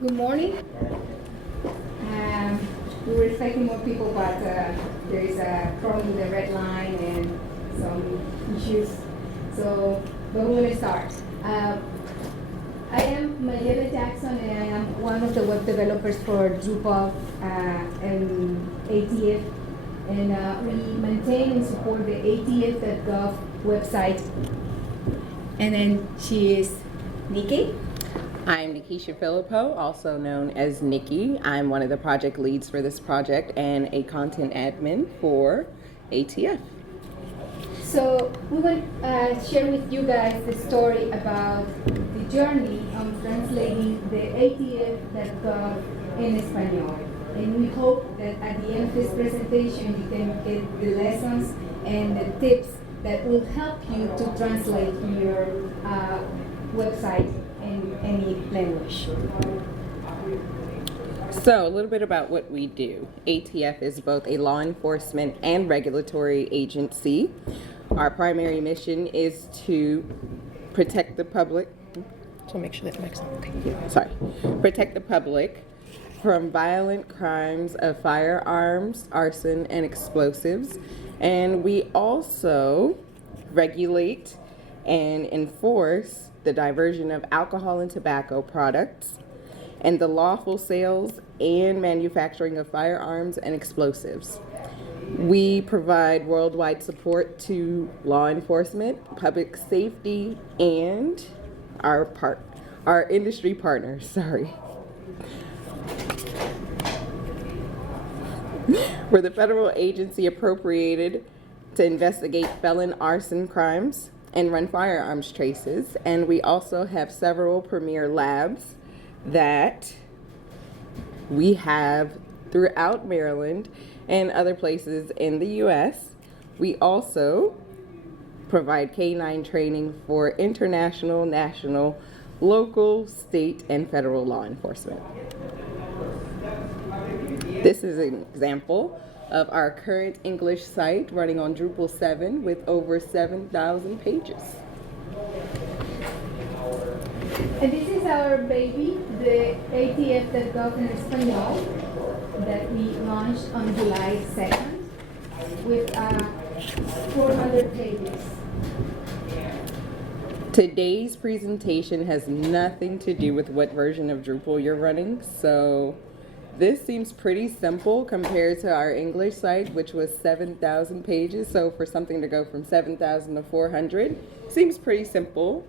Good morning. We were expecting more people, but there is a problem with the red line and some issues. So, but we're going to start. I am Mayela Jackson, and I am one of the web developers for Drupal and ATF. And we maintain and support the ATF.gov website. And then she is Nikki. I'm nphilippeaux, also known as Nikki. I'm one of the project leads for this project and a content admin for ATF. So we will share with you guys the story about the journey of translating the ATF.gov in español. And we hope that at the end of this presentation you can get the lessons and the tips that will help you to translate your website in any language. So a little bit about what we do. ATF is both a law enforcement and regulatory agency. Our primary mission is to protect the public. So make sure that mic's on. Okay. Sorry. Protect the public from violent crimes of firearms, arson, and explosives. And we also regulate and enforce the diversion of alcohol and tobacco products and the lawful sales and manufacturing of firearms and explosives. We provide worldwide support to law enforcement, public safety, and our industry partners. Sorry. We're the federal agency appropriated to investigate felon arson crimes and run firearms traces, and we also have several premier labs that we have throughout Maryland and other places in the U.S. We also provide K-9 training for international, national, local, state, and federal law enforcement. This is an example of our current English site running on Drupal 7 with over 7,000 pages. And this is our baby, the ATF.gov in Español, that we launched on July 2nd with 400 pages. Today's presentation has nothing to do with what version of Drupal you're running, so this seems pretty simple compared to our English site, which was 7,000 pages. So for something to go from 7,000 to 400 seems pretty simple,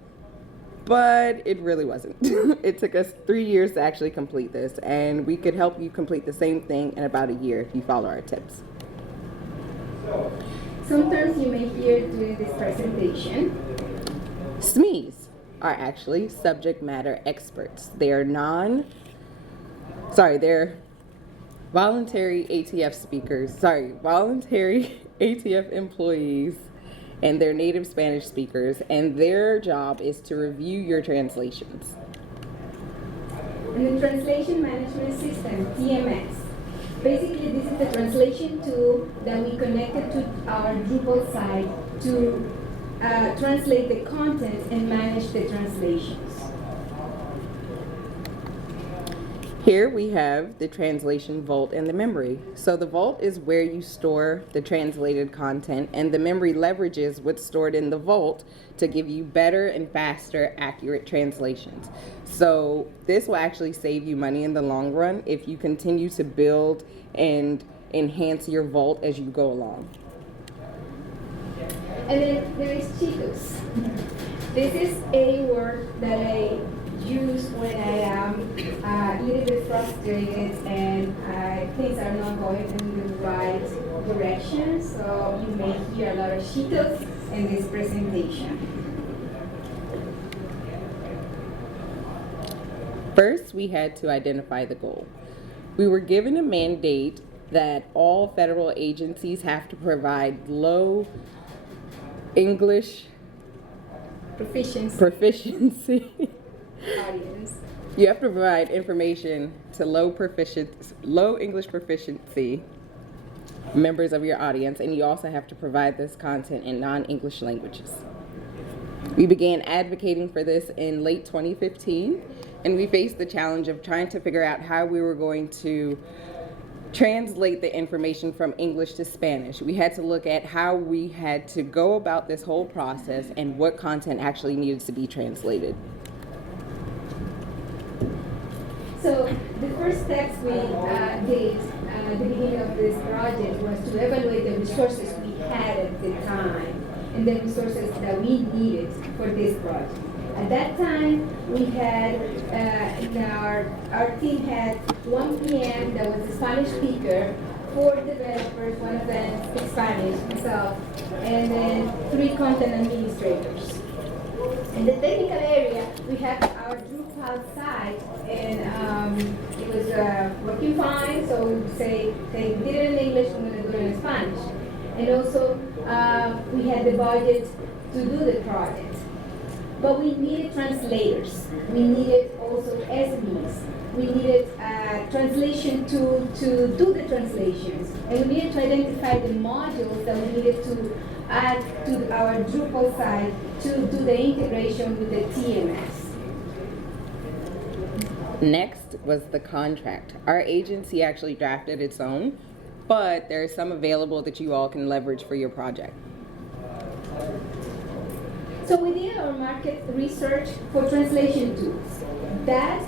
but it really wasn't. It took us 3 years to actually complete this, and we could help you complete the same thing in about a year if you follow our tips. Sometimes you may hear during this presentation, SMEs are actually subject matter experts. They're voluntary ATF speakers, voluntary ATF employees, and they're native Spanish speakers, and their job is to review your translations. And the translation management system, TMS. Basically, this is the translation tool that we connected to our Drupal site to translate the content and manage the translations. Here we have the translation vault and the memory. So the vault is where you store the translated content, and the memory leverages what's stored in the vault to give you better and faster, accurate translations. So this will actually save you money in the long run if you continue to build and enhance your vault as you go along. And then there is chicos. This is a word that I use when I am a little bit frustrated and things are not going in the right direction. So you may hear a lot of chicos in this presentation. First, we had to identify the goal. We were given a mandate that all federal agencies have to provide low English proficiency. Audience. You have to provide information to low English proficiency members of your audience, and you also have to provide this content in non-English languages. We began advocating for this in late 2015, and we faced the challenge of trying to figure out how we were going to translate the information from English to Spanish. We had to look at how we had to go about this whole process and what content actually needed to be translated. So the first steps we did at the beginning of this project was to evaluate the resources we had at the time and the resources that we needed for this project. At that time, we had, our team had one PM that was a Spanish speaker, 4 developers, one of them speaks Spanish, myself, and then 3 content administrators. In the technical area, we have our Drupal site, and it was working fine, so we would say, they did it in English, we're going to do it in Spanish. And also, we had the budget to do the project. But we needed translators. We needed also SMEs. We needed translation to do the translations. And we needed to identify the modules that we needed to add to our Drupal site to do the integration with the TMS. Next was the contract. Our agency actually drafted its own, but there are some available that you all can leverage for your project. So we did our market research for translation tools. That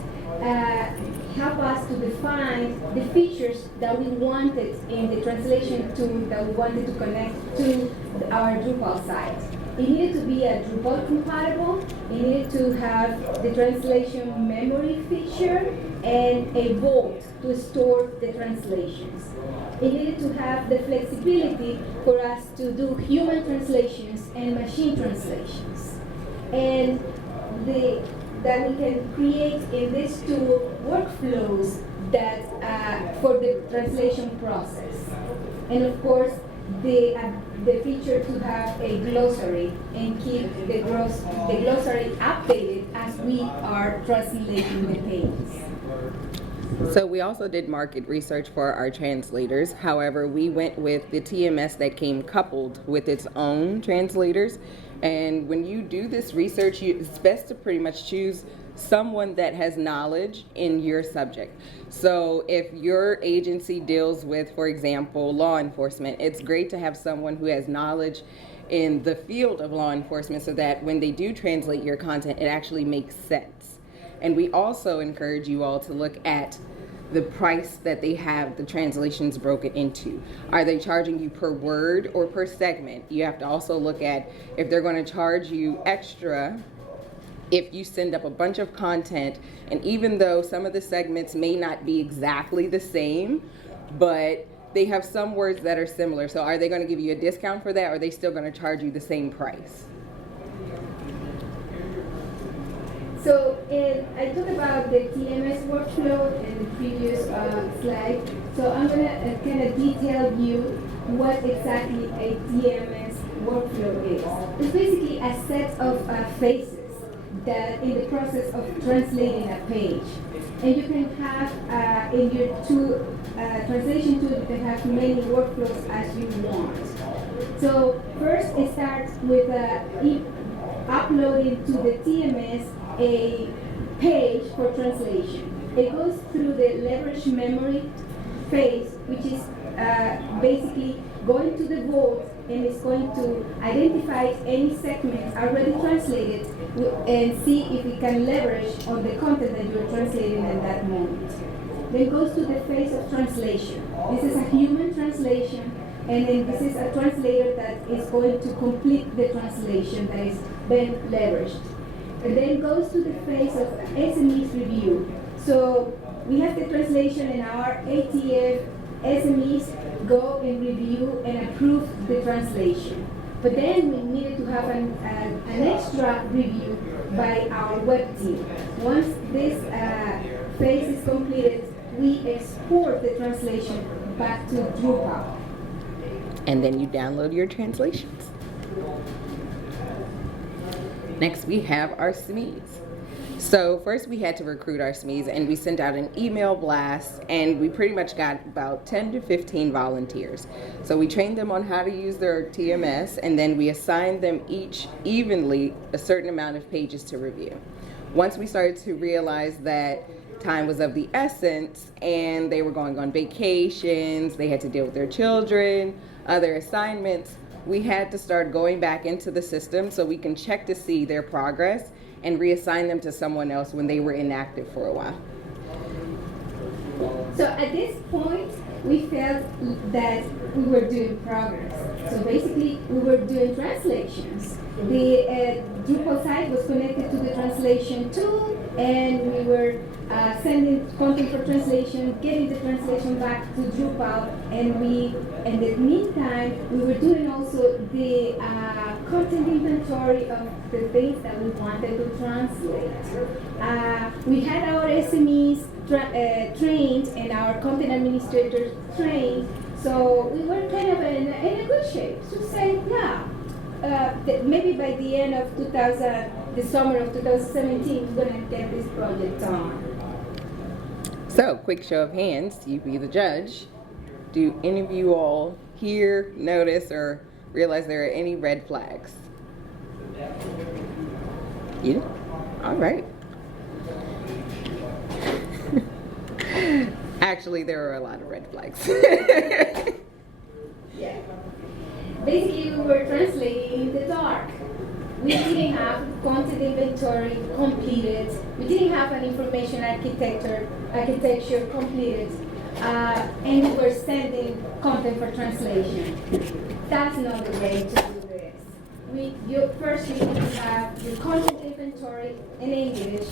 helped us to define the features that we wanted in the translation tool that we wanted to connect to our Drupal site. It needed to be a Drupal compatible, it needed to have the translation memory feature and a vault to store the translations. It needed to have the flexibility for us to do human translations and machine translations. And that we can create in this tool workflows that for the translation process. And of course, the feature to have a glossary and keep the glossary updated as we are translating the pages. So we also did market research for our translators. However, we went with the TMS that came coupled with its own translators. And when you do this research, it's best to pretty much choose someone that has knowledge in your subject. So if your agency deals with, for example, law enforcement, it's great to have someone who has knowledge in the field of law enforcement so that when they do translate your content, it actually makes sense. And we also encourage you all to look at the price that they have the translations broken into. Are they charging you per word or per segment? You have to also look at if they're going to charge you extra if you send up a bunch of content, and even though some of the segments may not be exactly the same, but they have some words that are similar. So are they going to give you a discount for that, or are they still going to charge you the same price? So I talked about the TMS workflow in the previous slide. So I'm going to kind of detail you what exactly a TMS workflow is. It's basically a set of phases that in the process of translating a page. And you can have in your translation tool, you can have many workflows as you want. So first it starts with uploading to the TMS a page for translation. It goes through the leverage memory phase, which is basically going to the vault and it's going to identify any segments already translated and see if it can leverage on the content that you're translating at that moment. Then goes to the phase of translation. This is a human translation, and then this is a translator that is going to complete the translation that is then leveraged. And then goes to the phase of SMEs review. So we have the translation and our ATF SMEs go and review and approve the translation. But then we needed to have an extra review by our web team. Once this phase is completed, we export the translation back to Drupal. And then you download your translations. Next, we have our SMEs. So first we had to recruit our SMEs, and we sent out an email blast, and we pretty much got about 10 to 15 volunteers. So we trained them on how to use their TMS, and then we assigned them each evenly a certain amount of pages to review. Once we started to realize that time was of the essence and they were going on vacations, they had to deal with their children, other assignments, we had to start going back into the system so we can check to see their progress and reassign them to someone else when they were inactive for a while. So at this point, we felt that we were doing progress. So basically, we were doing translations. The Drupal site was connected to the translation tool, and we were sending content for translation, getting the translation back to Drupal, and in the meantime, we were doing also the content inventory of the things that we wanted to translate. We had our SMEs trained and our content administrators trained, so we were kind of in a good shape to say, yeah, maybe by the end of the summer of 2017, we're going to get this project done. So, quick show of hands, you be the judge. Do any of you all hear, notice, or realize there are any red flags? Yeah? All right. Actually, there are a lot of red flags. Yeah. Basically, we were translating in the dark. We didn't have content inventory completed. We didn't have an information architecture completed. And we were sending content for translation. That's not the way to do this. You first need to have your content inventory in English.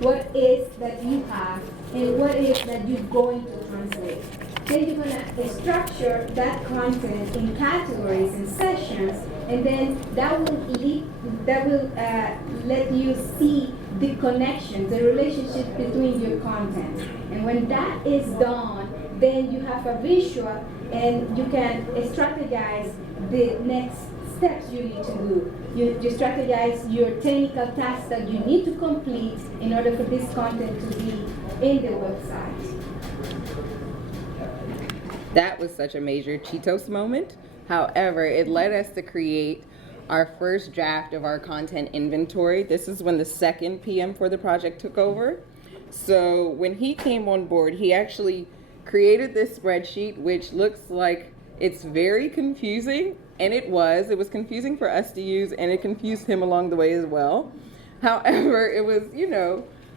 What is that you have and what is that you're going to translate. Then you're going to structure that content in categories and sessions, and then that will let you see the connection, the relationship between your content. And when that is done, then you have a visual and you can strategize the next steps you need to do. You strategize your technical tasks that you need to complete in order for this content to be in the website. That was such a major Cheetos moment. However, it led us to create our first draft of our content inventory. This is when the second PM for the project took over. So when he came on board, he actually created this spreadsheet, which looks like it's very confusing, and it was confusing for us to use, and it confused him along the way as well. However, it was,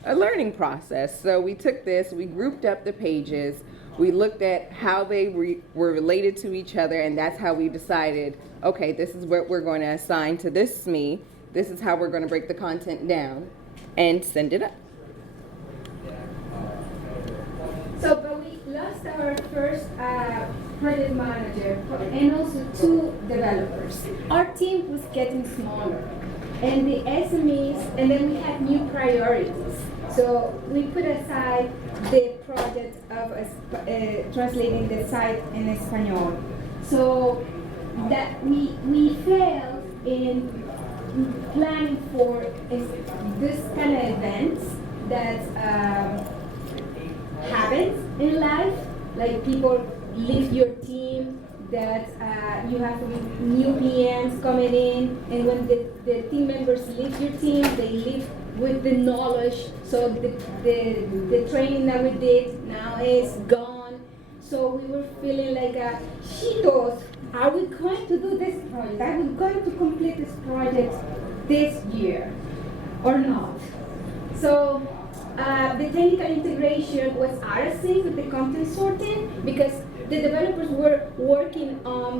a learning process. So we took this, we grouped up the pages, we looked at how they were related to each other, and that's how we decided, okay, this is what we're going to assign to this SME, this is how we're going to break the content down, and send it up. So, but we lost our first project manager and also 2 developers. Our team was getting smaller, and the SMEs, and then we had new priorities. So we put aside the project of translating the site in español. So that we failed in planning for this kind of events that happens in life, like people leave your team, that you have new PMs coming in, and when the team members leave your team, they leave with the knowledge, so the training that we did now is gone. So we were feeling like Cheetos, are we going to do this project? Are we going to complete this project this year or not? So the technical integration was out of sync with the content sorting because the developers were working on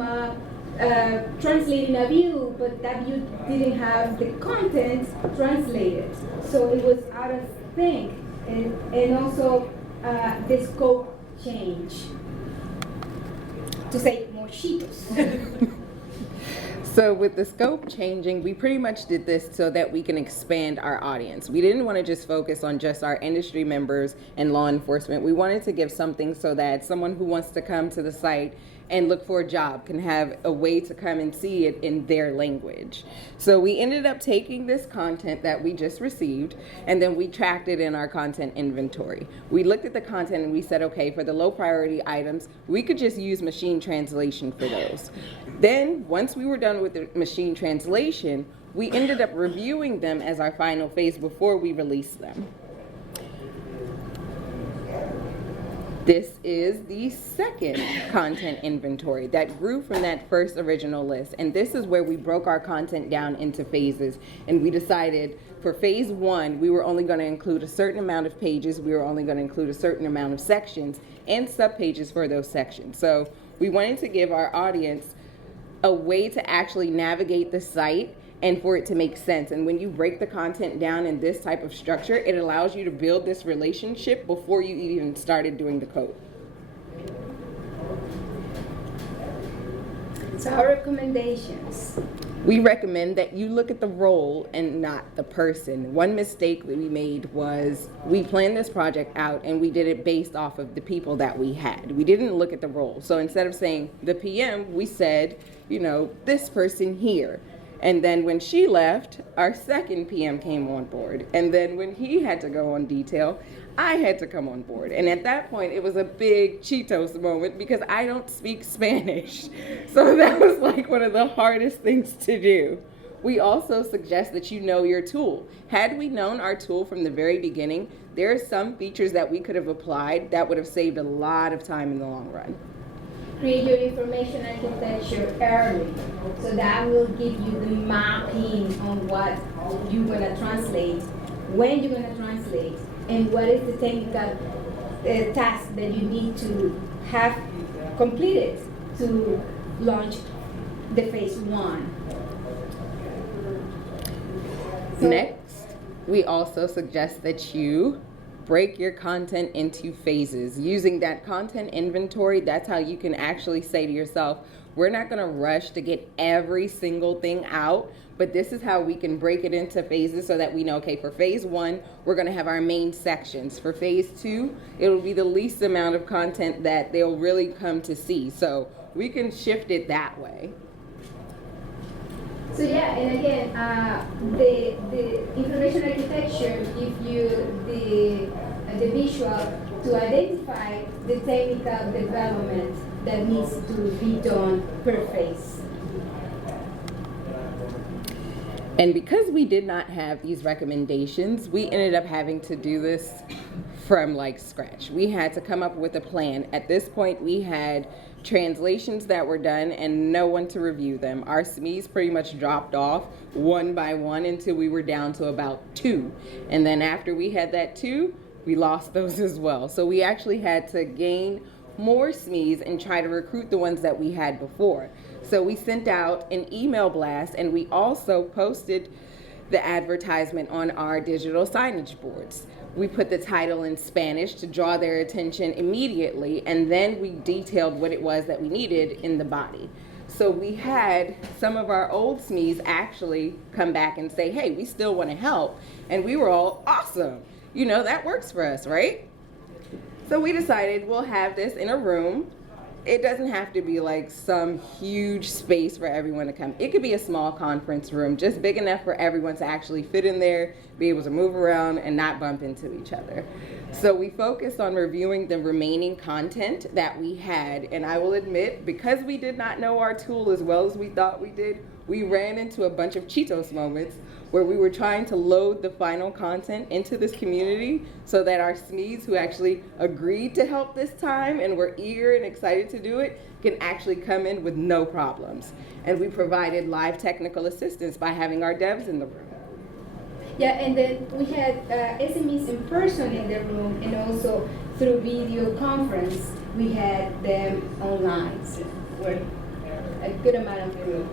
translating a view, but that view didn't have the content translated. So it was out of sync, and also the scope change. To say more Cheetos. So with the scope changing, we pretty much did this so that we can expand our audience. We didn't want to just focus on just our industry members and law enforcement. We wanted to give something so that someone who wants to come to the site and look for a job, can have a way to come and see it in their language. So we ended up taking this content that we just received, and then we tracked it in our content inventory. We looked at the content and we said, okay, for the low priority items, we could just use machine translation for those. Then once we were done with the machine translation, we ended up reviewing them as our final phase before we released them. This is the second content inventory that grew from that first original list. And this is where we broke our content down into phases. And we decided for phase 1, we were only going to include a certain amount of pages. We were only going to include a certain amount of sections and subpages for those sections. So we wanted to give our audience a way to actually navigate the site and for it to make sense. And when you break the content down in this type of structure, it allows you to build this relationship before you even started doing the code. So our recommendations. We recommend that you look at the role and not the person. One mistake that we made was we planned this project out and we did it based off of the people that we had. We didn't look at the role. So instead of saying the PM, we said, this person here. And then when she left, our second PM came on board. And then when he had to go on detail, I had to come on board. And at that point, it was a big Cheetos moment because I don't speak Spanish. So that was like one of the hardest things to do. We also suggest that you know your tool. Had we known our tool from the very beginning, there are some features that we could have applied that would have saved a lot of time in the long run. Create your information architecture early, so that will give you the mapping on what you're going to translate, when you're going to translate, and what is the technical task that you need to have completed to launch the phase 1. So, next, we also suggest that you break your content into phases. Using that content inventory, that's how you can actually say to yourself, we're not going to rush to get every single thing out, but this is how we can break it into phases so that we know, okay, for phase 1, we're going to have our main sections. For phase 2, it'll be the least amount of content that they'll really come to see. So we can shift it that way. So yeah, and again, the information architecture gives you the visual to identify the technical development that needs to be done per phase. And because we did not have these recommendations, we ended up having to do this from scratch. We had to come up with a plan. At this point, we had translations that were done and no one to review them. Our SMEs pretty much dropped off one by one until we were down to about 2. And then after we had that 2, we lost those as well. So we actually had to gain more SMEs and try to recruit the ones that we had before. So we sent out an email blast and we also posted the advertisement on our digital signage boards. We put the title in Spanish to draw their attention immediately, and then we detailed what it was that we needed in the body. So we had some of our old SMEs actually come back and say, hey, we still want to help. And we were all awesome. That works for us, right? So we decided we'll have this in a room. It doesn't have to be some huge space for everyone to come. It could be a small conference room, just big enough for everyone to actually fit in there, be able to move around and not bump into each other. So we focused on reviewing the remaining content that we had. And I will admit, because we did not know our tool as well as we thought we did, we ran into a bunch of Cheetos moments where we were trying to load the final content into this community so that our SMEs who actually agreed to help this time and were eager and excited to do it can actually come in with no problems. And we provided live technical assistance by having our devs in the room. Yeah, and then we had SMEs in person in the room, and also through video conference, we had them online. So we're a good amount of group.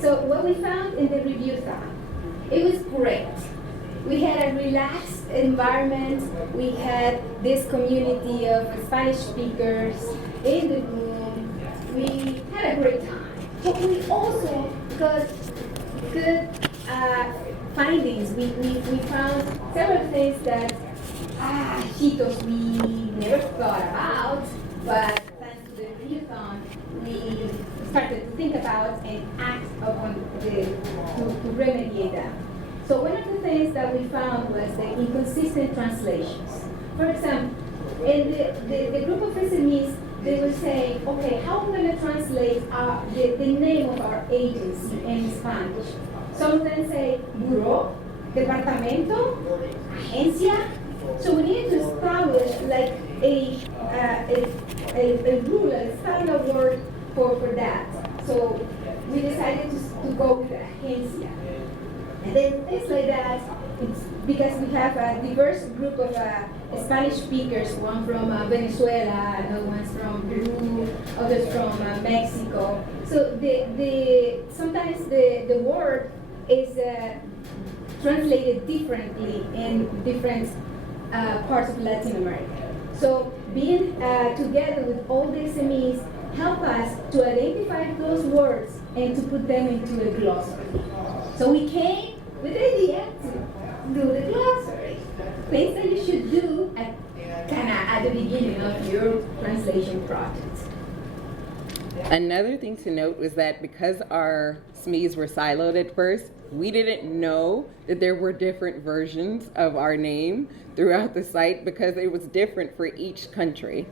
So what we found in the review time, it was great. We had a relaxed environment. We had this community of Spanish speakers in the room. We had a great time. But we also got good findings. We found several things that Cheetos we never thought about, but So one of the things that we found was the inconsistent translations. For example, in the group of SMEs, they will say, okay, how am I going to translate the name of our agency in Spanish? Some of them say bureau, departamento, agencia. So we need to establish like a rule, a standard word for that. So we decided to go with agencia. And then things like that, it's because we have a diverse group of Spanish speakers, one from Venezuela, another one's from Peru, others from Mexico. So sometimes the word is translated differently in different parts of Latin America. So being together with all the SMEs help us to identify those words and to put them into a glossary. So we came with the idea to do the glossary. Things that you should do at the beginning of your translation project. Another thing to note was that because our SMEs were siloed at first, we didn't know that there were different versions of our name throughout the site because it was different for each country.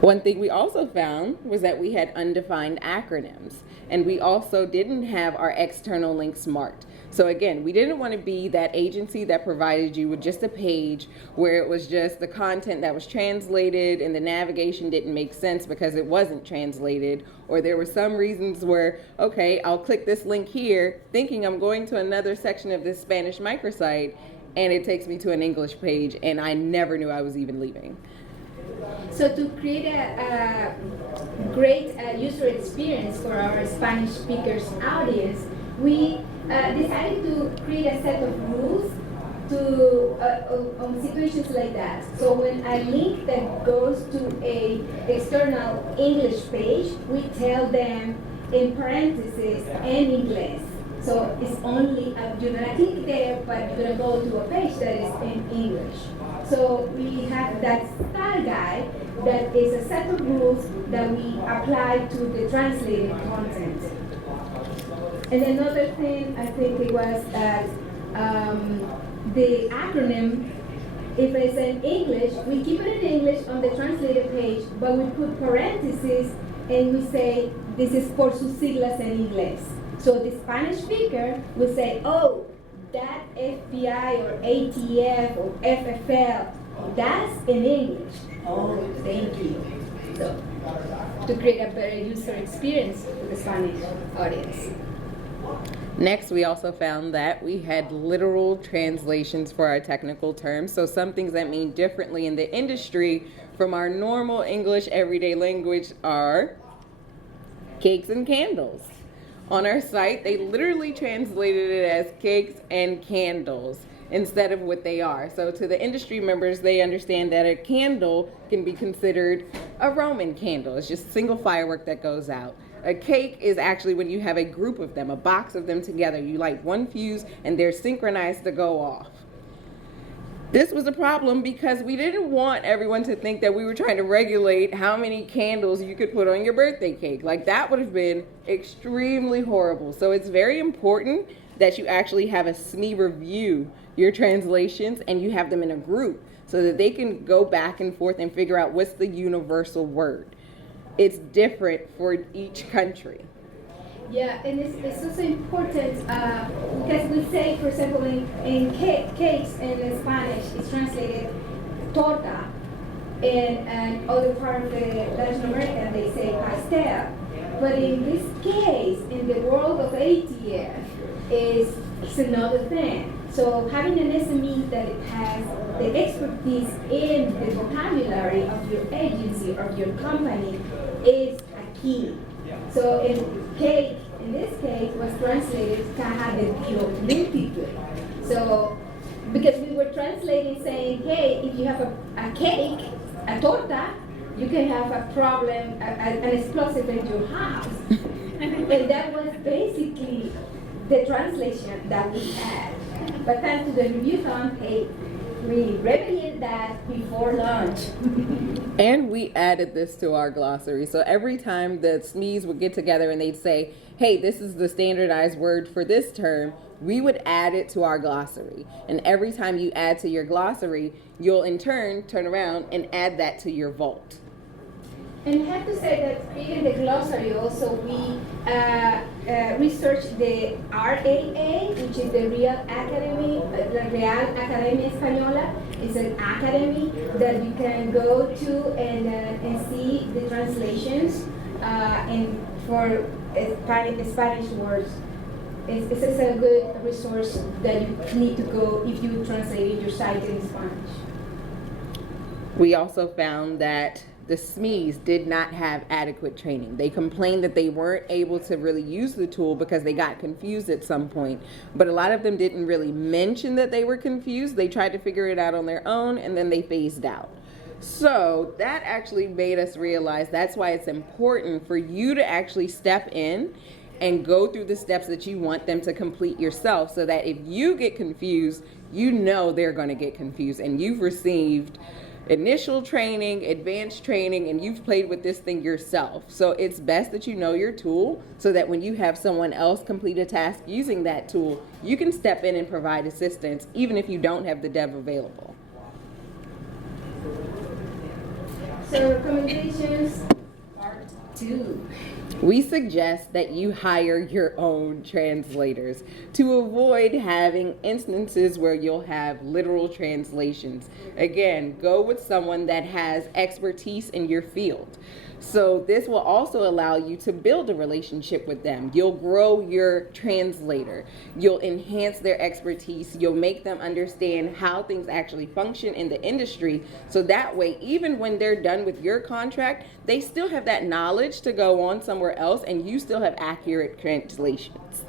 One thing we also found was that we had undefined acronyms, and we also didn't have our external links marked. So again, we didn't want to be that agency that provided you with just a page where it was just the content that was translated and the navigation didn't make sense because it wasn't translated, or there were some reasons where, okay, I'll click this link here thinking I'm going to another section of this Spanish microsite, and it takes me to an English page, and I never knew I was even leaving. So to create a great user experience for our Spanish speakers audience, we decided to create a set of rules on situations like that. So when a link that goes to a external English page, we tell them in parentheses en inglés. So it's only, you're gonna click there, but you're gonna go to a page that is in English. So we have that style guide that is a set of rules that we apply to the translated content. And another thing, I think it was that the acronym, if it's in English, we keep it in English on the translated page, but we put parentheses and we say, this is por sus siglas en inglés. So the Spanish speaker will say, oh, that FBI or ATF or FFL, that's in English. Oh, thank you. So, to create a better user experience for the Spanish audience. Next, we also found that we had literal translations for our technical terms. So some things that mean differently in the industry from our normal English everyday language are cakes and candles. On our site, they literally translated it as cakes and candles instead of what they are. So to the industry members, they understand that a candle can be considered a Roman candle. It's just a single firework that goes out. A cake is actually when you have a group of them, a box of them together. You light one fuse and they're synchronized to go off. This was a problem because we didn't want everyone to think that we were trying to regulate how many candles you could put on your birthday cake. Like, that would have been extremely horrible. So it's very important that you actually have a SME review your translations and you have them in a group so that they can go back and forth and figure out what's the universal word. It's different for each country. Yeah, and it's also important because we say, for example, in cakes in Spanish, it's translated torta. And other part of the Latin America, they say pastel. But in this case, in the world of ATF, it's another thing. So having an SME that has the expertise in the vocabulary of your agency or your company is a key. So in cake, in this case, was translated caja de tiro múltiple. So, because we were translating saying, hey, if you have a cake, a torta, you can have a problem, an explosive in your house. And that was basically the translation that we had. But thanks to the review found, hey, We remedied that before lunch. And we added this to our glossary. So every time the SMEs would get together and they'd say, hey, this is the standardized word for this term, we would add it to our glossary. And every time you add to your glossary, you'll in turn turn around and add that to your vault. And I have to say that even the glossary also, we researched the RAA, which is the Real Academy, the Real Academia Española. It's an academy that you can go to and see the translations and for Spanish words. It's a good resource that you need to go if you translate your site in Spanish. We also found that the SMEs did not have adequate training. They complained that they weren't able to really use the tool because they got confused at some point. But a lot of them didn't really mention that they were confused. They tried to figure it out on their own and then they phased out. So that actually made us realize that's why it's important for you to actually step in and go through the steps that you want them to complete yourself, so that if you get confused, you know they're going to get confused and you've received initial training, advanced training, and you've played with this thing yourself. So it's best that you know your tool so that when you have someone else complete a task using that tool, you can step in and provide assistance even if you don't have the dev available. So recommendations, part 2. We suggest that you hire your own translators to avoid having instances where you'll have literal translations. Again, go with someone that has expertise in your field. So this will also allow you to build a relationship with them. You'll grow your translator. You'll enhance their expertise. You'll make them understand how things actually function in the industry. So that way, even when they're done with your contract, they still have that knowledge to go on somewhere else and you still have accurate translations.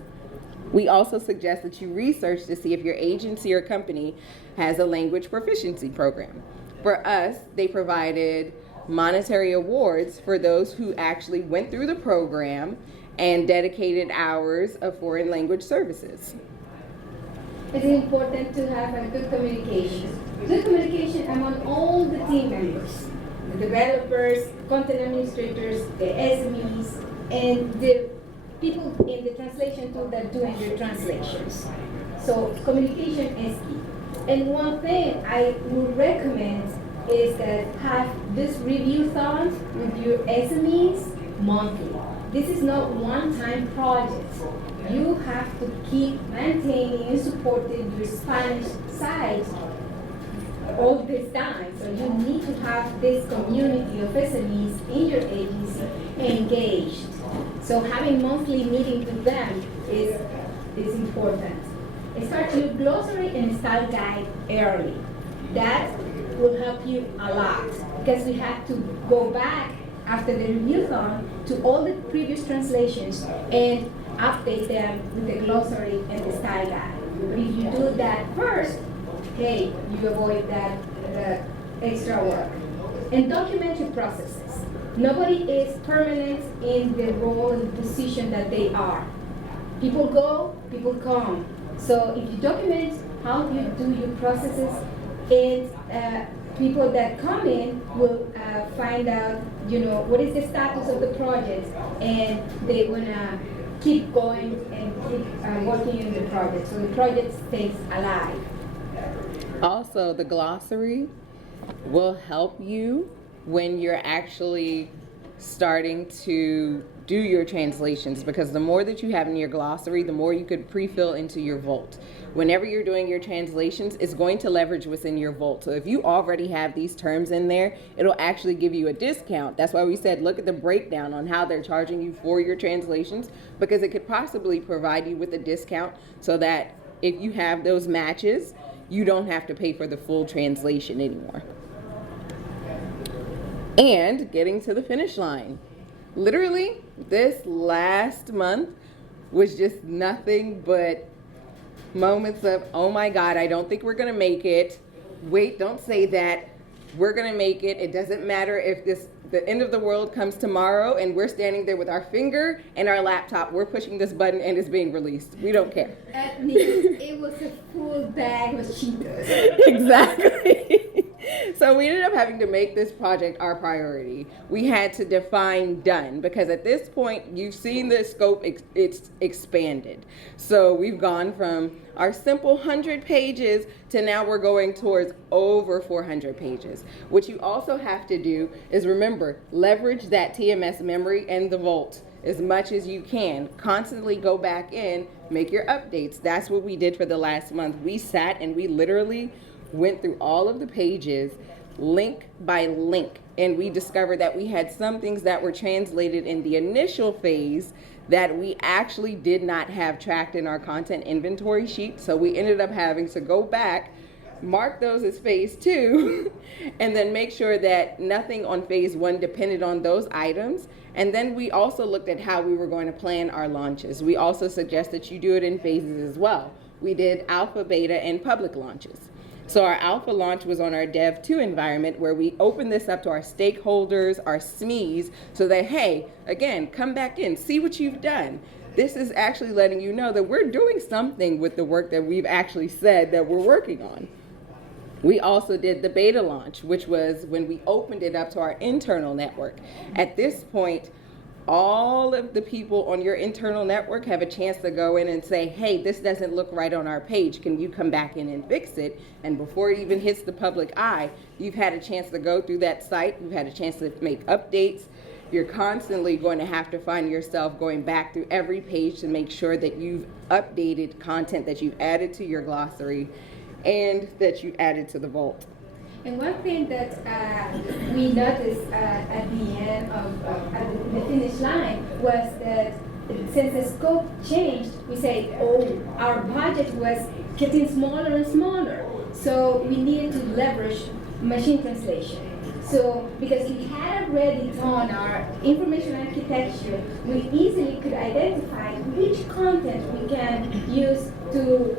We also suggest that you research to see if your agency or company has a language proficiency program. For us, they provided monetary awards for those who actually went through the program and dedicated hours of foreign language services. It's important to have a good communication. Good communication among all the team members, the developers, content administrators, the SMEs, and the people in the translation tool that are doing your translations. So communication is key. And one thing I would recommend is that have this review-thons with your SMEs monthly. This is not one-time project. You have to keep maintaining and supporting your Spanish site all this time. So you need to have this community of SMEs in your agency engaged. So having monthly meetings with them is important. Start your glossary and style guide early. That will help you a lot because we have to go back after the review-thon to all the previous translations and update them with the glossary and the style guide. But if you do that first, hey, you avoid that extra work. And document your processes. Nobody is permanent in the role and the position that they are. People go, people come. So if you document how you do your processes, and people that come in will find out, what is the status of the project, and they want to keep going and keep working in the project, so the project stays alive. Also, the glossary will help you when you're actually starting to do your translations, because the more that you have in your glossary, the more you could pre-fill into your vault. Whenever you're doing your translations, it's going to leverage what's in your vault. So if you already have these terms in there, it'll actually give you a discount. That's why we said look at the breakdown on how they're charging you for your translations, because it could possibly provide you with a discount so that if you have those matches, you don't have to pay for the full translation anymore. And getting to the finish line. Literally, this last month was just nothing but moments of, oh my God, I don't think we're gonna make it. Wait, don't say that. we're gonna make it. It doesn't matter if the end of the world comes tomorrow and we're standing there with our finger and our laptop. We're pushing this button and it's being released. We don't care. At me, it was a full bag of Cheetos. Exactly. So we ended up having to make this project our priority. We had to define done because at this point you've seen the scope, it's expanded. So we've gone from our simple 100 pages to now we're going towards over 400 pages. What you also have to do is remember, leverage that TMS memory and the vault as much as you can. Constantly go back in, make your updates. That's what we did for the last month. We sat and we literally went through all of the pages link by link, and we discovered that we had some things that were translated in the initial phase that we actually did not have tracked in our content inventory sheet. So we ended up having to go back, mark those as phase 2, and then make sure that nothing on phase 1 depended on those items. And then we also looked at how we were going to plan our launches. We also suggest that you do it in phases as well. We did alpha, beta, and public launches. So our alpha launch was on our Dev 2 environment where we opened this up to our stakeholders, our SMEs, so that, hey, again, come back in, see what you've done. This is actually letting you know that we're doing something with the work that we've actually said that we're working on. We also did the beta launch, which was when we opened it up to our internal network. At this point, all of the people on your internal network have a chance to go in and say, hey, this doesn't look right on our page. Can you come back in and fix it? And before it even hits the public eye, you've had a chance to go through that site. You've had a chance to make updates. You're constantly going to have to find yourself going back through every page to make sure that you've updated content that you've added to your glossary and that you added to the vault. And one thing that we noticed at the end at the finish line was that since the scope changed, we say, oh, our budget was getting smaller and smaller. So we needed to leverage machine translation. So because we had already done our information architecture, we easily could identify which content we can use to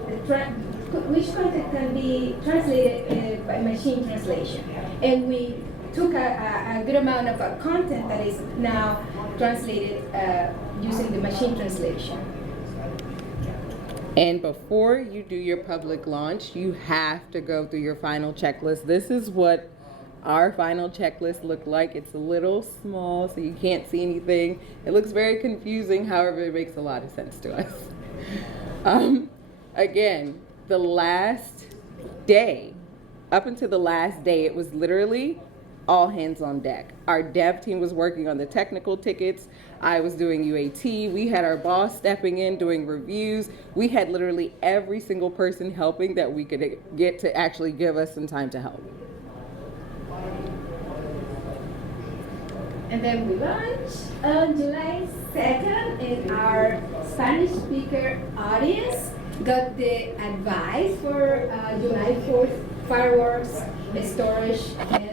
which content can be translated by machine translation. And we took a good amount of content that is now translated using the machine translation. And before you do your public launch, you have to go through your final checklist. This is what our final checklist looked like. It's a little small, so you can't see anything. It looks very confusing, however, it makes a lot of sense to us. Again, the last day, up until the last day, it was literally all hands on deck. Our dev team was working on the technical tickets. I was doing UAT. We had our boss stepping in, doing reviews. We had literally every single person helping that we could get to actually give us some time to help. And then we launched on July 2nd, and our Spanish speaker audience got the advice for July 4th fireworks, storage, and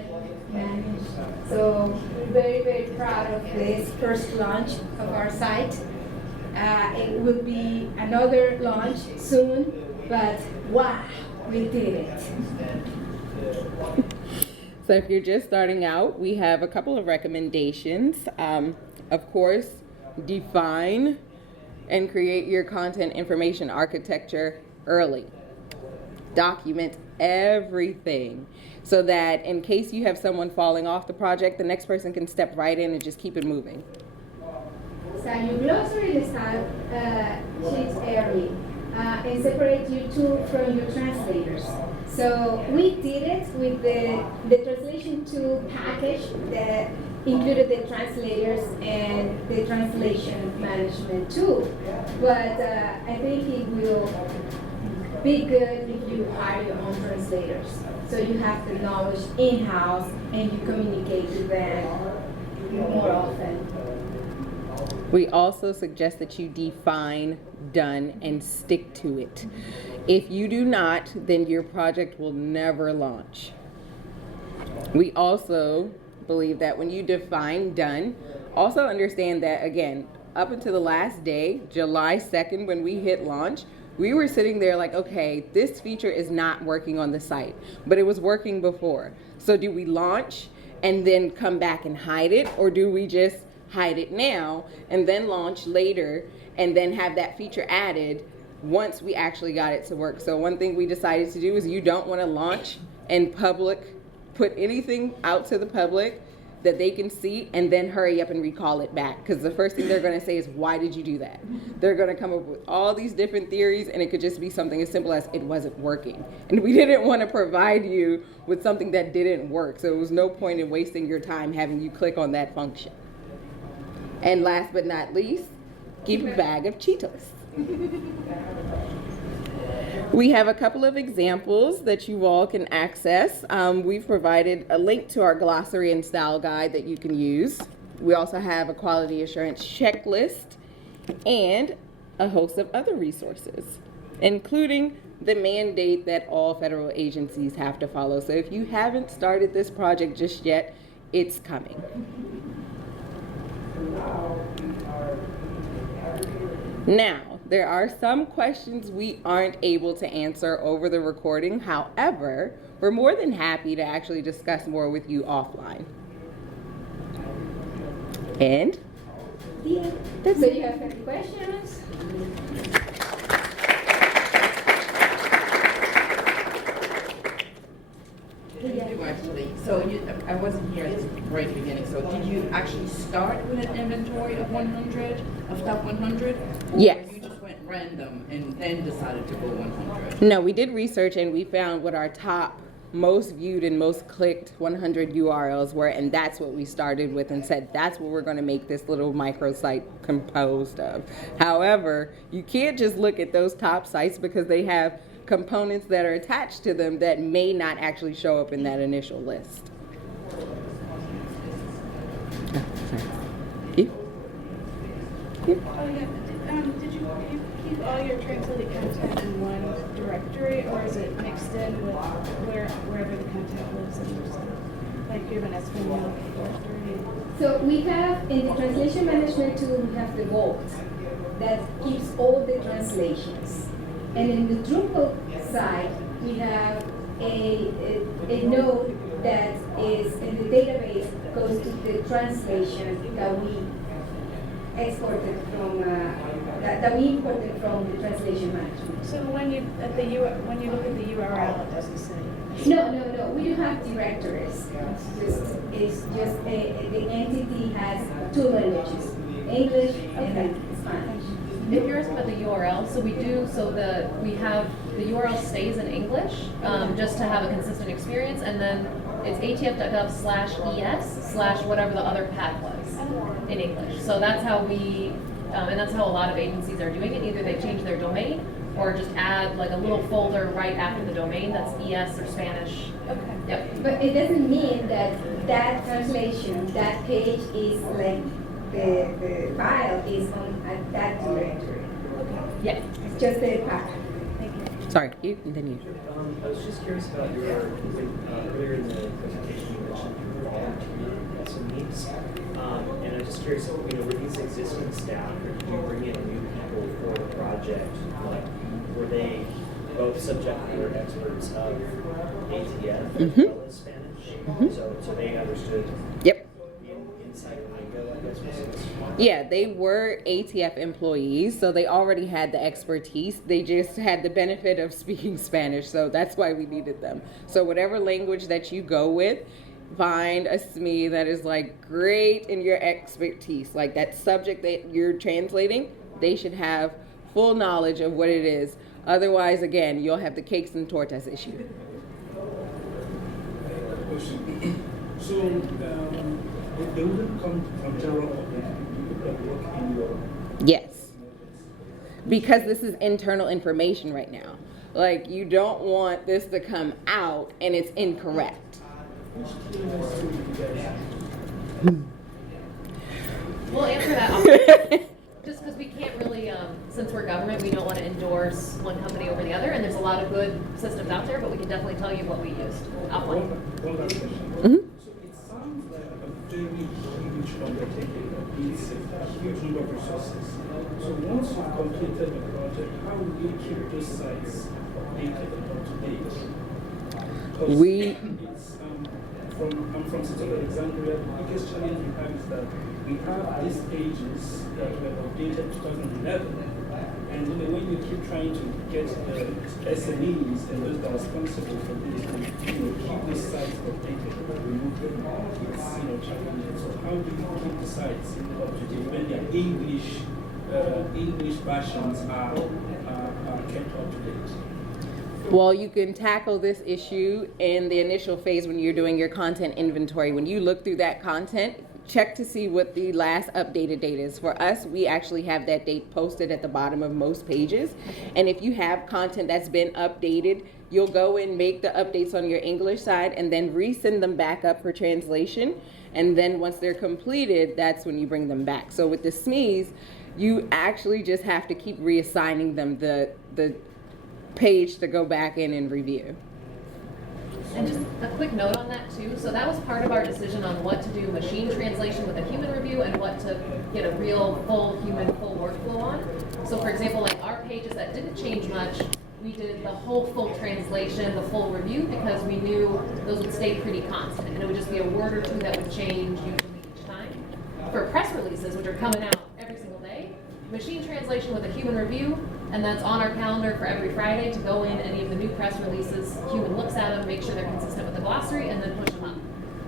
manage. So very, very proud of this first launch of our site. It will be another launch soon, but wow, we did it. So if you're just starting out, we have a couple of recommendations. Of course, define and create your content information architecture early. Document everything so that in case you have someone falling off the project, the next person can step right in and just keep it moving. So your glossary style sheets early and separate your tool from your translators. So we did it with the translation tool package that included the translators and the translation management tool. But I think it will be good if you hire your own translators. So you have the knowledge in-house and you communicate with them more often. We also suggest that you define done and stick to it. If you do not, then your project will never launch. We also believe that when you define done, also understand that, again, up until the last day, July 2nd, when we hit launch, we were sitting there like, okay, this feature is not working on the site, but it was working before. So do we launch and then come back and hide it, or do we just hide it now and then launch later and then have that feature added once we actually got it to work? So one thing we decided to do is you don't want to launch and put anything out to the public that they can see and then hurry up and recall it back, because the first thing they're going to say is, why did you do that? They're going to come up with all these different theories, and it could just be something as simple as it wasn't working, and we didn't want to provide you with something that didn't work. So it was no point in wasting your time having you click on that function. And last but not least, keep a bag of Cheetos. We have a couple of examples that you all can access. We've provided a link to our glossary and style guide that you can use. We also have a quality assurance checklist and a host of other resources, including the mandate that all federal agencies have to follow. So if you haven't started this project just yet, it's coming. Now, there are some questions we aren't able to answer over the recording. However, we're more than happy to actually discuss more with you offline. And Yeah. that's So it. you have any questions? I do actually. So I wasn't here at the very beginning. So did you actually start with an inventory of 100, of top 100? Or Yes. you just went random and then decided to go 100? No, we did research and we found what our top most viewed and most clicked 100 URLs were, and that's what we started with and said that's what we're going to make this little microsite composed of. However, you can't just look at those top sites because they have components that are attached to them that may not actually show up in that initial list. Oh, sorry. You? You? Oh, yeah. Did you keep all your translated content in one directory, or is it mixed in with wherever the content lives in your site? Like you have an español directory? So we have, in the translation management tool, we have the vault that keeps all the translations. And in the Drupal side, we have a node that is in the database, goes to the translation that we exported from, that we imported from the translation management. So when you look at the URL, it doesn't say. No. We don't have directories. It's just the entity has two languages, English and Spanish. If you're asking about the URL, so we have the URL stays in English, just to have a consistent experience, and then it's ATF.gov/ES/ whatever the other path was in English. So that's how we, and that's how a lot of agencies are doing it. Either they change their domain or just add like a little folder right after the domain that's ES or Spanish. Okay. Yep. But it doesn't mean that translation, that page is like the file is on that directory. Yeah. It's just the path. Sorry, you and then you. I was just curious about your, earlier in the presentation you mentioned volunteer SMEs. And I'm just curious, were these existing staff, or did you bring in new people for the project? Like, were they both subject matter experts of ATF as well as Spanish? So they understood Yep. the inside lingo, I guess. Yeah, they were ATF employees, so they already had the expertise. They just had the benefit of speaking Spanish, so that's why we needed them. So whatever language that you go with, find a SME that is like great in your expertise, like that subject that you're translating, they should have full knowledge of what it is. Otherwise, again, you'll have the cakes and tortas issue. So, they wouldn't come from general public, that work in your... Yes. Because this is internal information right now. Like, you don't want this to come out and it's incorrect. Which TMS tool do you guys use? We'll answer that just because we can't really, since we're government, we don't want to endorse one company over the other, and there's a lot of good systems out there, but we can definitely tell you what we used offline. One last question. Mhm. So it sounds like a very huge undertaking, a big setup. huge number of resources. So once you've completed the project, how will you keep those sites updated and up to date? 'Cause I'm from City of Alexandria. The biggest challenge we have is that we have these pages that were updated 2011. And when you keep trying to get the SMEs and those that are responsible for this to keep those sites updated and remove them, it's challenging. So how do you keep the sites up to date when their English versions are kept up to date? Well, you can tackle this issue in the initial phase when you're doing your content inventory. When you look through that content, check to see what the last updated date is. For us, we actually have that date posted at the bottom of most pages. And if you have content that's been updated, you'll go and make the updates on your English side and then resend them back up for translation. And then once they're completed, that's when you bring them back. So with the SMEs, you actually just have to keep reassigning them the page to go back in and review. And just a quick note on that too. So that was part of our decision on what to do machine translation with a human review and what to get a real full human full workflow on. So for example, like our pages that didn't change much, we did the whole full translation, the full review, because we knew those would stay pretty constant and it would just be a word or two that would change usually each time. For press releases, which are coming out every single day, machine translation with a human review, and that's on our calendar for every Friday to go in any of the new press releases. Human looks at them, make sure they're consistent with the glossary, and then push them up.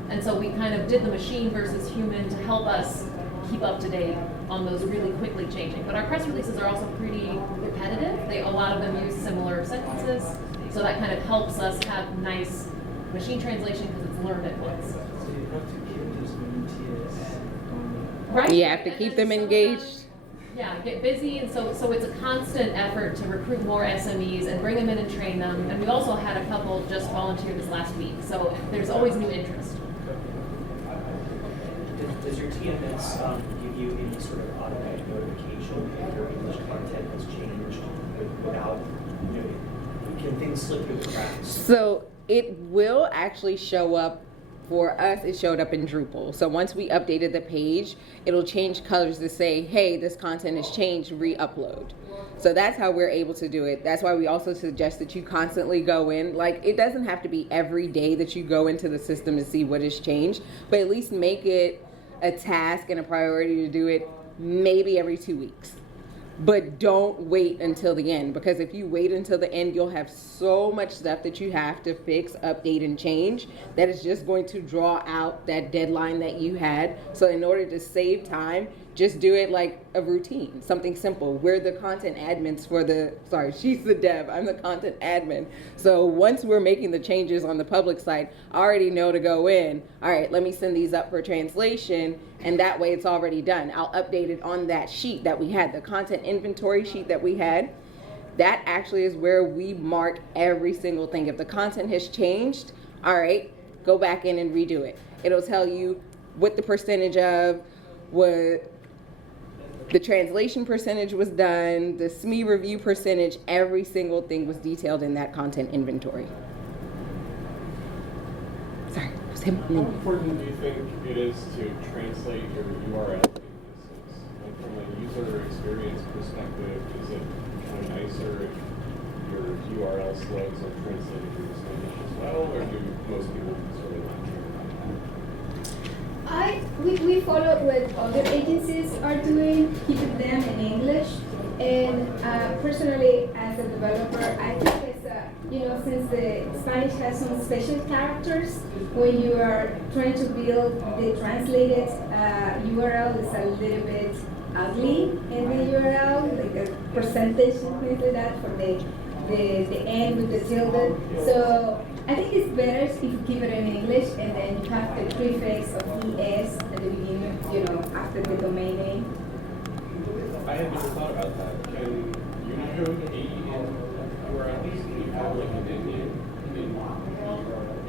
And so we kind of did the machine versus human to help us keep up to date on those really quickly changing. But our press releases are also pretty repetitive. A lot of them use similar sentences, so that kind of helps us have nice machine translation because it's learned at once. So you have to keep those volunteers on. Right? You have to And keep then them some of engaged. Yeah, get busy, and so it's a constant effort to recruit more SMEs and bring them in and train them. And we also had a couple just volunteer this last week, so there's always new interest. Does your TMS give you any sort of automatic notification if your English content has changed without, can things slip through the cracks? So it will actually show up. For us, it showed up in Drupal. So once we updated the page, it'll change colors to say, hey, this content has changed, re-upload. So that's how we're able to do it. That's why we also suggest that you constantly go in. Like, it doesn't have to be every day that you go into the system to see what has changed, but at least make it a task and a priority to do it maybe every 2 weeks. But don't wait until the end, because if you wait until the end, you'll have so much stuff that you have to fix, update, and change that it's just going to draw out that deadline that you had. So in order to save time, just do it like a routine, something simple. We're the content admins for she's the dev, I'm the content admin. So once we're making the changes on the public site, I already know to go in, all right, let me send these up for translation, and that way it's already done. I'll update it on that sheet that we had, the content inventory sheet that we had. That actually is where we mark every single thing. If the content has changed, all right, go back in and redo it. It'll tell you what the percentage of, what the translation percentage was done, the SME review percentage, every single thing was detailed in that content inventory. Sorry, it was him. How important do you think it is to translate your URL databases? Like from a user experience perspective, is it kind of nicer if your URL slugs are translated into Spanish as well, or do most people sort of not care about that? We follow what other agencies are doing, keeping them in English. And personally, as a developer, I think it's, since the Spanish has some special characters, when you are trying to build the translated URL, it's a little bit ugly in the URL, like a percentage and things like that for the end with the tilde. So I think it's better if you keep it in English and then you have the prefix of ES at the beginning, after the domain name. I had never thought about that. Can Unicode aid in URLs? Do you have like an in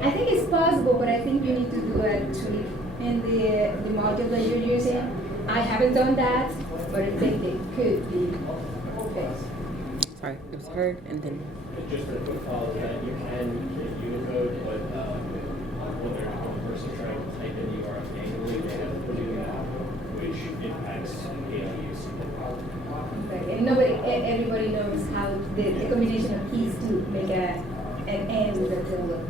I think it's possible, but I think you need to do a tweak in the module that you're using. I haven't done that, but I think it could be fixed. Sorry, it was heard and then. Just for a quick follow-up, you can hit Unicode, but when they're a person trying to type in URL manually, they have to do that, which impacts the combination of keys to make an end with a tilde.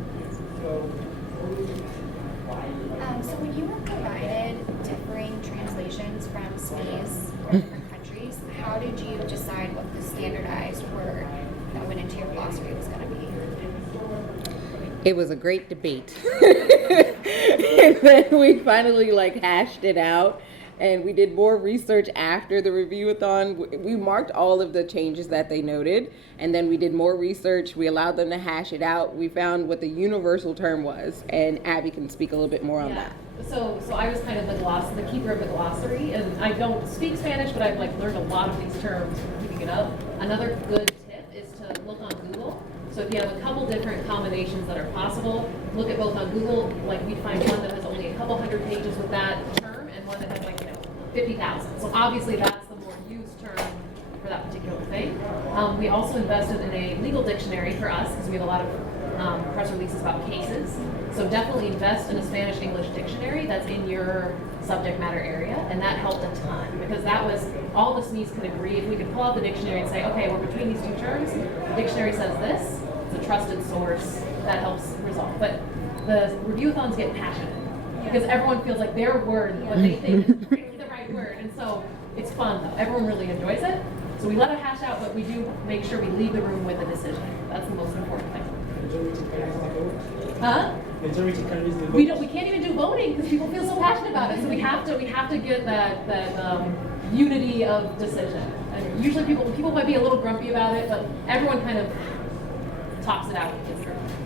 So when you were provided differing translations from SMEs or different countries, how did you decide what the standardized word that went into your glossary was going to be? It was a great debate. And then we finally hashed it out, and we did more research after the review-a-thon. We marked all of the changes that they noted, and then we did more research. We allowed them to hash it out. We found what the universal term was, and Abby can speak a little bit more on that. So I was kind of the keeper of the glossary, and I don't speak Spanish, but I've learned a lot of these terms from keeping it up. Another good tip is to look on Google. So if you have a couple different combinations that are possible, look at both on Google. We'd find one that has only a couple hundred pages with that term, and one that has 50,000. So obviously that's the more used term for that particular thing. We also invested in a legal dictionary for us because we have a lot of press releases about cases. So definitely invest in a Spanish-English dictionary that's in your subject matter area, and that helped a ton because that was all the SMEs could agree. If we could pull out the dictionary and say, okay, we're between these two terms, the dictionary says this, it's a trusted source, that helps resolve. But the review-a-thons get passionate because everyone feels like their word, what they think is the right word, and so it's fun though. Everyone really enjoys it. So we let it hash out, but we do make sure we leave the room with a decision. That's the most important thing. Huh? We can't even do voting because people feel so passionate about it. So we have to get that unity of decision. And usually people might be a little grumpy about it, but everyone kind of talks it out.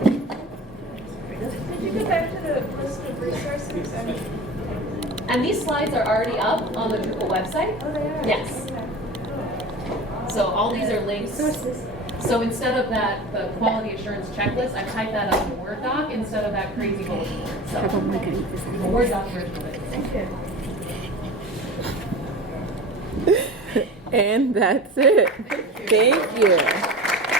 Did you go back to the list of resources? And these slides are already up on the Drupal website. Oh, they are? Yes. So all these are links. So instead of the quality assurance checklist, I typed that up in a Word doc instead of that crazy bulletin board. So a Word doc version of it. Thank you. And that's it. Thank you.